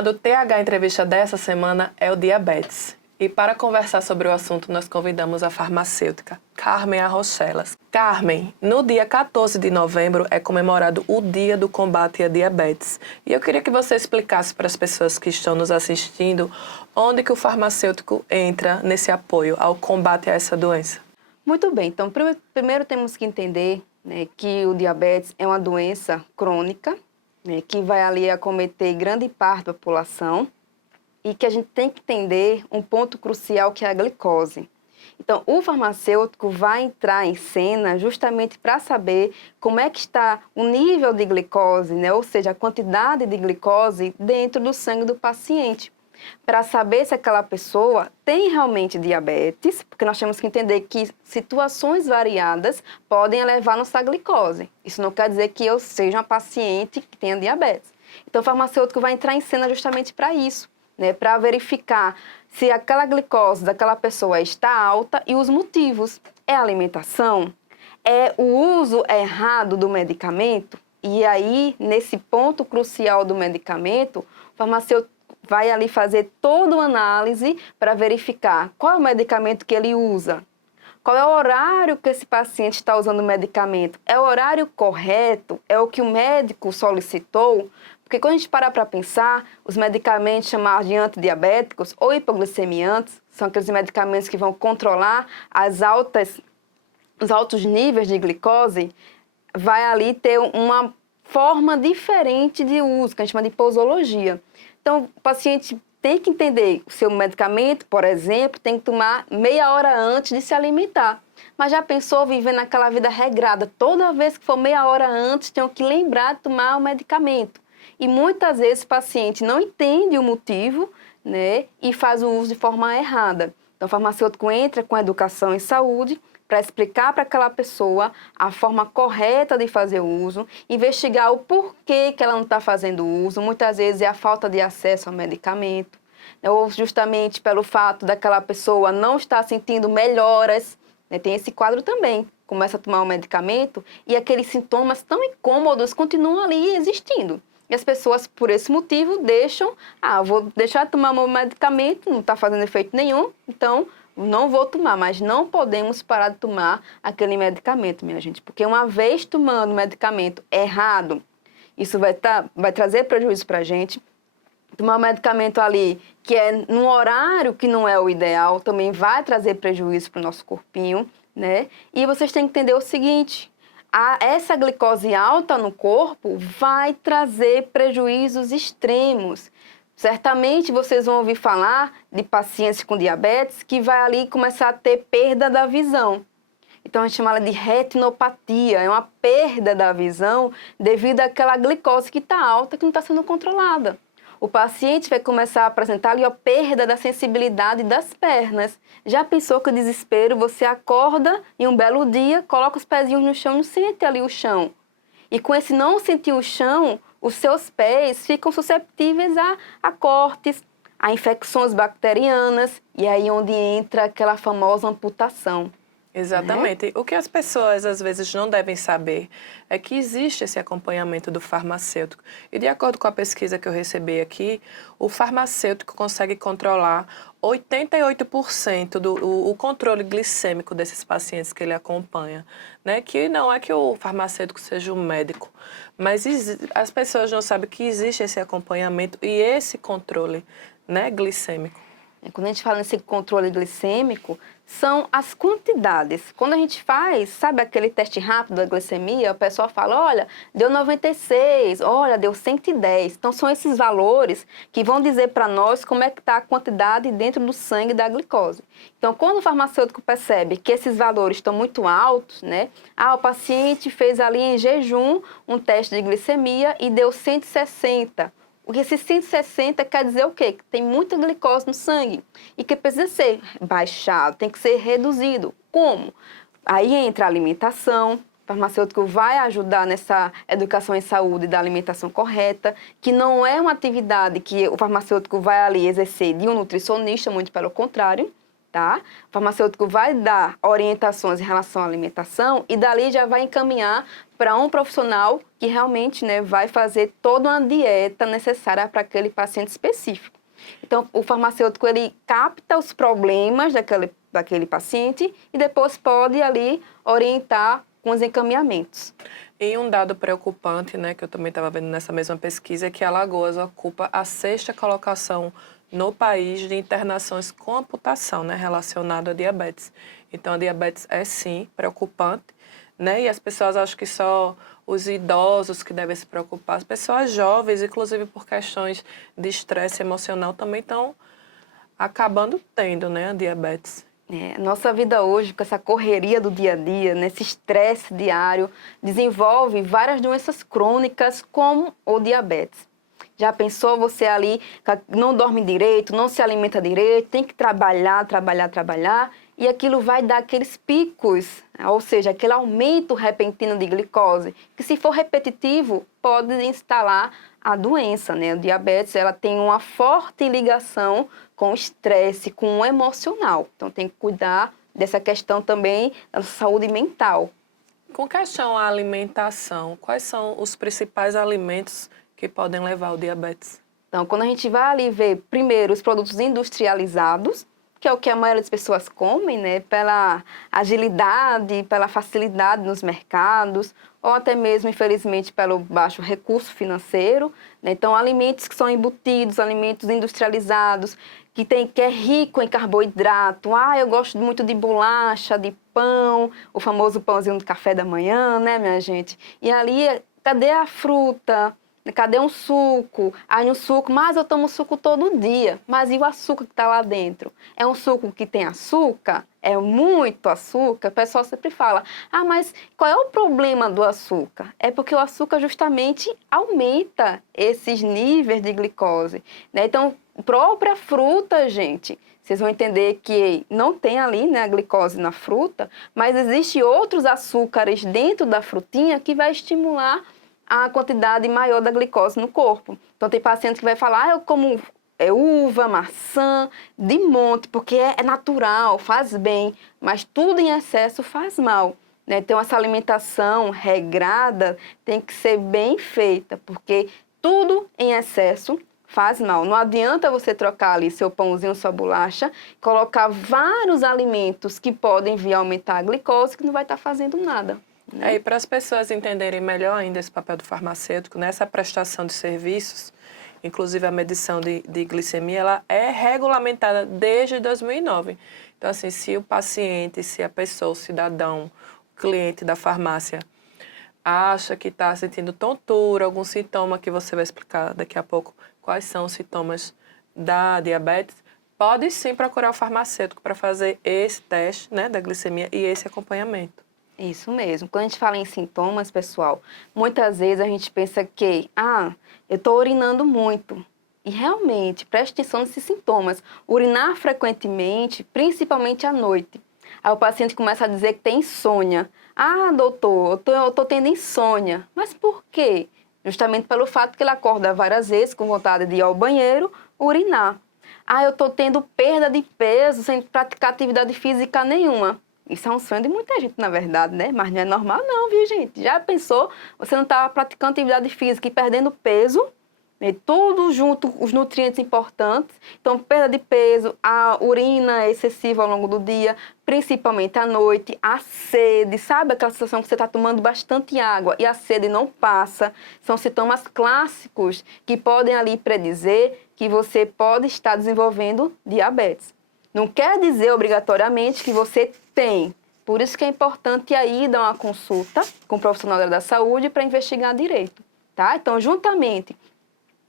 tema do TH Entrevista dessa semana é o diabetes. E para conversar sobre o assunto, nós convidamos a farmacêutica Carmen Arrochelas. Carmen, no dia 14 de novembro é comemorado o Dia do Combate à Diabetes. E eu queria que você explicasse para as pessoas que estão nos assistindo onde que o farmacêutico entra nesse apoio ao combate a essa doença. Muito bem, então primeiro temos que entender, né, que o diabetes é uma doença crônica, né, que vai ali acometer grande parte da população e que a gente tem que entender um ponto crucial que é a glicose. Então, o farmacêutico vai entrar em cena justamente para saber como é que está o nível de glicose, né, ou seja, a quantidade de glicose dentro do sangue do paciente, para saber se aquela pessoa tem realmente diabetes, porque nós temos que entender que situações variadas podem elevar nossa glicose. Isso não quer dizer que eu seja uma paciente que tenha diabetes. Então, o farmacêutico vai entrar em cena justamente para isso, né, para verificar se aquela glicose daquela pessoa está alta e os motivos. É a alimentação? É o uso errado do medicamento? E aí, nesse ponto crucial do medicamento, o farmacêutico vai ali fazer toda uma análise para verificar qual é o medicamento que ele usa, qual é o horário que esse paciente está usando o medicamento, é o horário correto, é o que o médico solicitou, porque quando a gente parar para pensar, os medicamentos chamados de antidiabéticos ou hipoglicemiantes, são aqueles medicamentos que vão controlar os altos níveis de glicose, vai ali ter uma forma diferente de uso, que a gente chama de posologia. Então, o paciente tem que entender o seu medicamento, por exemplo, tem que tomar meia hora antes de se alimentar. Mas já pensou viver naquela vida regrada? Toda vez que for meia hora antes, tem que lembrar de tomar o medicamento. E muitas vezes o paciente não entende o motivo, né, e faz o uso de forma errada. Então, o farmacêutico entra com a educação em saúde para explicar para aquela pessoa a forma correta de fazer o uso, investigar o porquê que ela não está fazendo uso. Muitas vezes é a falta de acesso ao medicamento, né, ou justamente pelo fato daquela pessoa não estar sentindo melhoras, né, tem esse quadro também. Começa a tomar o medicamento e aqueles sintomas tão incômodos continuam ali existindo. E as pessoas, por esse motivo, vou deixar de tomar meu medicamento, não está fazendo efeito nenhum, então não vou tomar, mas não podemos parar de tomar aquele medicamento, minha gente, porque uma vez tomando o medicamento errado, isso vai trazer prejuízo para a gente. Tomar um medicamento ali que é num horário que não é o ideal, também vai trazer prejuízo para o nosso corpinho, né? E vocês têm que entender o seguinte: essa glicose alta no corpo vai trazer prejuízos extremos. Certamente vocês vão ouvir falar de pacientes com diabetes que vai ali começar a ter perda da visão. Então a gente chama ela de retinopatia, é uma perda da visão devido àquela glicose que está alta, que não está sendo controlada. O paciente vai começar a apresentar ali a perda da sensibilidade das pernas. Já pensou que o desespero, você acorda em um belo dia, coloca os pezinhos no chão, não sente ali o chão. E com esse não sentir o chão, os seus pés ficam susceptíveis a cortes, a infecções bacterianas, e aí onde entra aquela famosa amputação. Exatamente. O que as pessoas às vezes não devem saber é que existe esse acompanhamento do farmacêutico. E de acordo com a pesquisa que eu recebi aqui, o farmacêutico consegue controlar 88% do controle glicêmico desses pacientes que ele acompanha, né? Que não é que o farmacêutico seja um médico, mas as pessoas não sabem que existe esse acompanhamento e esse controle, né, glicêmico. Quando a gente fala nesse controle glicêmico, são as quantidades. Quando a gente faz, sabe aquele teste rápido da glicemia, o pessoal fala, olha, deu 96, olha, deu 110. Então, são esses valores que vão dizer para nós como é que está a quantidade dentro do sangue da glicose. Então, quando o farmacêutico percebe que esses valores estão muito altos, né? O paciente fez ali em jejum um teste de glicemia e deu 160. Porque esse 160 quer dizer o quê? Que tem muita glicose no sangue e que precisa ser baixado, tem que ser reduzido. Como? Aí entra a alimentação, o farmacêutico vai ajudar nessa educação em saúde da alimentação correta, que não é uma atividade que o farmacêutico vai ali exercer de um nutricionista, muito pelo contrário, tá? O farmacêutico vai dar orientações em relação à alimentação e dali já vai encaminhar para um profissional que realmente, né, vai fazer toda uma dieta necessária para aquele paciente específico. Então, o farmacêutico, ele capta os problemas daquele paciente e depois pode ali orientar com os encaminhamentos. E um dado preocupante, né, que eu também estava vendo nessa mesma pesquisa, é que Alagoas ocupa a 6ª colocação no país de internações com amputação, né, relacionada a diabetes. Então, a diabetes é sim preocupante, né, e as pessoas acham que só os idosos que devem se preocupar, as pessoas jovens, inclusive por questões de estresse emocional, também estão acabando tendo, né, a diabetes. Nossa vida hoje, com essa correria do dia a dia, nesse estresse diário, desenvolve várias doenças crônicas, como o diabetes. Já pensou você ali, não dorme direito, não se alimenta direito, tem que trabalhar, e aquilo vai dar aqueles picos, ou seja, aquele aumento repentino de glicose, que se for repetitivo, pode instalar a doença, né? O diabetes, ela tem uma forte ligação com o estresse, com o emocional. Então, tem que cuidar dessa questão também da saúde mental. Com questão à alimentação, quais são os principais alimentos que podem levar ao diabetes? Então, quando a gente vai ali ver, primeiro, os produtos industrializados, que é o que a maioria das pessoas comem, né? Pela agilidade, pela facilidade nos mercados, ou até mesmo, infelizmente, pelo baixo recurso financeiro, né? Então, alimentos que são embutidos, alimentos industrializados, que é rico em carboidrato. Eu gosto muito de bolacha, de pão, o famoso pãozinho do café da manhã, né, minha gente? E ali, cadê a fruta? Cadê um suco? No suco, mas eu tomo suco todo dia. Mas e o açúcar que está lá dentro? É um suco que tem açúcar? É muito açúcar? O pessoal sempre fala, mas qual é o problema do açúcar? É porque o açúcar justamente aumenta esses níveis de glicose, né? Então, própria fruta, gente, vocês vão entender que não tem ali, né, a glicose na fruta, mas existem outros açúcares dentro da frutinha que vai estimular a quantidade maior da glicose no corpo. Então, tem paciente que vai falar, eu como uva, maçã, de monte, porque é natural, faz bem, mas tudo em excesso faz mal, né? Então, essa alimentação regrada tem que ser bem feita, porque tudo em excesso faz mal. Não adianta você trocar ali seu pãozinho, sua bolacha, colocar vários alimentos que podem vir a aumentar a glicose, que não vai estar fazendo nada. E para as pessoas entenderem melhor ainda esse papel do farmacêutico, nessa prestação de serviços, inclusive a medição de glicemia, ela é regulamentada desde 2009. Então, assim, se o paciente, se a pessoa, o cidadão, o cliente da farmácia acha que está sentindo tontura, algum sintoma que você vai explicar daqui a pouco, quais são os sintomas da diabetes, pode sim procurar o farmacêutico para fazer esse teste, né, da glicemia e esse acompanhamento. Isso mesmo. Quando a gente fala em sintomas, pessoal, muitas vezes a gente pensa que, eu estou urinando muito. E realmente, preste atenção nesses sintomas. Urinar frequentemente, principalmente à noite. Aí o paciente começa a dizer que tem insônia. Doutor, eu estou tendo insônia. Mas por quê? Justamente pelo fato que ele acorda várias vezes com vontade de ir ao banheiro, urinar. Eu estou tendo perda de peso sem praticar atividade física nenhuma. Isso é um sonho de muita gente, na verdade, né? Mas não é normal não, viu, gente? Já pensou? Você não está praticando atividade física e perdendo peso, né? Tudo junto, os nutrientes importantes. Então, perda de peso, a urina excessiva ao longo do dia, principalmente à noite, a sede, sabe aquela sensação que você está tomando bastante água e a sede não passa? São sintomas clássicos que podem ali predizer que você pode estar desenvolvendo diabetes. Não quer dizer obrigatoriamente que você tem. Por isso que é importante aí dar uma consulta com o profissional da saúde para investigar direito, tá? Então, juntamente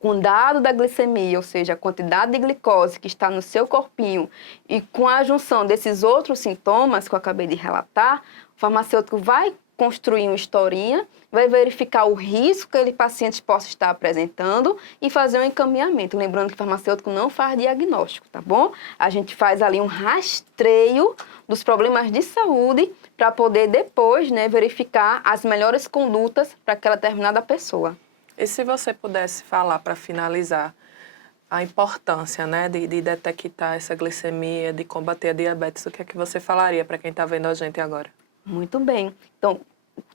com o dado da glicemia, ou seja, a quantidade de glicose que está no seu corpinho, e com a junção desses outros sintomas que eu acabei de relatar, o farmacêutico vai construir uma historinha, vai verificar o risco que aquele paciente possa estar apresentando e fazer um encaminhamento. Lembrando que o farmacêutico não faz diagnóstico, tá bom? A gente faz ali um rastreio dos problemas de saúde para poder depois, né, verificar as melhores condutas para aquela determinada pessoa. E se você pudesse falar, para finalizar, a importância, né, de detectar essa glicemia, de combater a diabetes. O que é que você falaria para quem está vendo a gente agora? Muito bem. Então,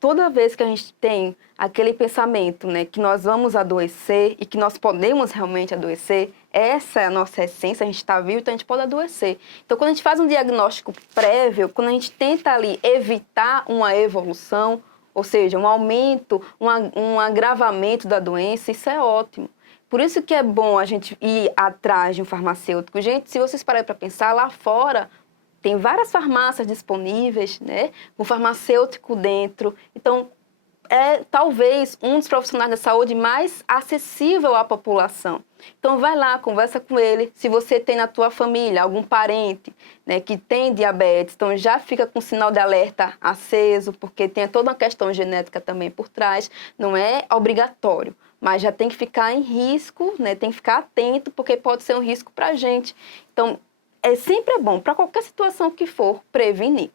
toda vez que a gente tem aquele pensamento, né, que nós vamos adoecer e que nós podemos realmente adoecer, essa é a nossa essência, a gente está vivo, então a gente pode adoecer. Então, quando a gente faz um diagnóstico prévio, quando a gente tenta ali evitar uma evolução, ou seja, um aumento, um agravamento da doença, isso é ótimo. Por isso que é bom a gente ir atrás de um farmacêutico. Gente, se vocês pararem para pensar, lá fora tem várias farmácias disponíveis, né, com farmacêutico dentro. Então, é talvez um dos profissionais da saúde mais acessível à população. Então, vai lá, conversa com ele. Se você tem na tua família algum parente, né, que tem diabetes, então já fica com o sinal de alerta aceso, porque tem toda uma questão genética também por trás. Não é obrigatório, mas já tem que ficar em risco, né, tem que ficar atento, porque pode ser um risco para a gente. Então, sempre é bom, para qualquer situação que for, prevenir.